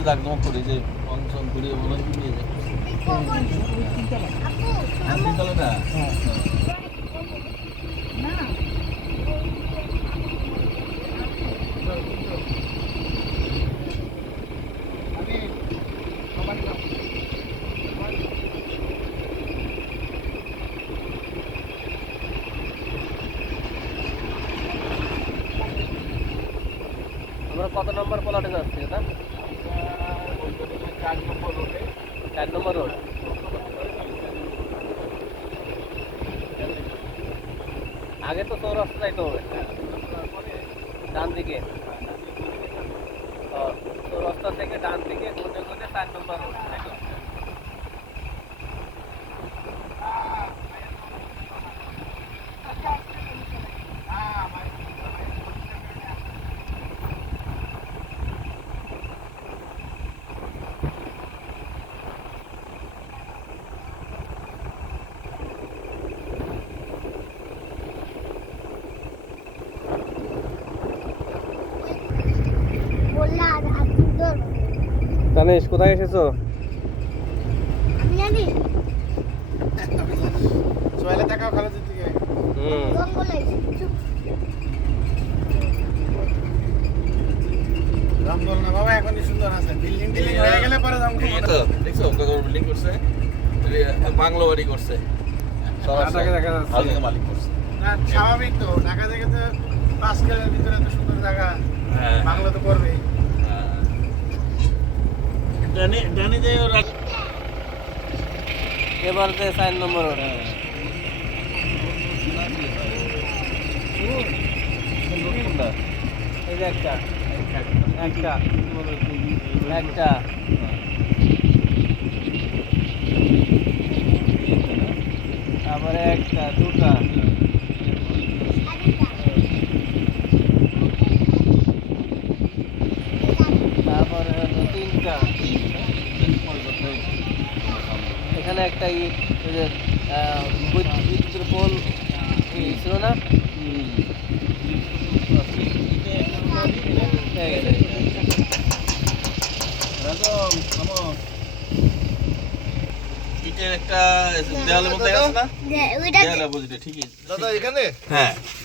করছে একদম করে যে ফাংশন ঘুরিয়ে বলে নিয়ে যায় তিনতলা না আমরা কত নম্বর প্লটে যাচ্ছি এটা 4 নম্বর রোড আগে তো চৌরাস্তা যাইতে হবে ডান দিকে চৌরাস্তা থেকে ডান দিকে ঘুরতে ঘুরতে 4 নম্বর রোড তানিশ কোথায় এসেছো আমি জানি সোহেলের টাকাও খালো দিকে জঙ্গলে চুপ জঙ্গল না বাবা এখনই সুন্দর আছে বিল্ডিং টিল্ডিং হয়ে গেলে পরে জঙ্গল দেখছো কত বিল্ডিং করছে বাংলো বাড়ি করছে ঢাকা দেখা যাচ্ছে হাউজিং মালিক করছে না স্বাভাবিক তো ঢাকা থেকে তো 5 কিলোমিটার ভিতরে এত সুন্দর জায়গা বাংলা তো করবেই ডানি যে ওরা এবার যে 4 নম্বর রোড এই যে একটা তারপরে একটা দুটা তারপরে হলো 3টা এখানে একটা ওই যে বিদ্যুতের পোল ছিল না ইটের একটা দেয়ালের মধ্যে আছে না দেয়ালের বুঝিতে ঠিকই দাদা এখানে হ্যাঁ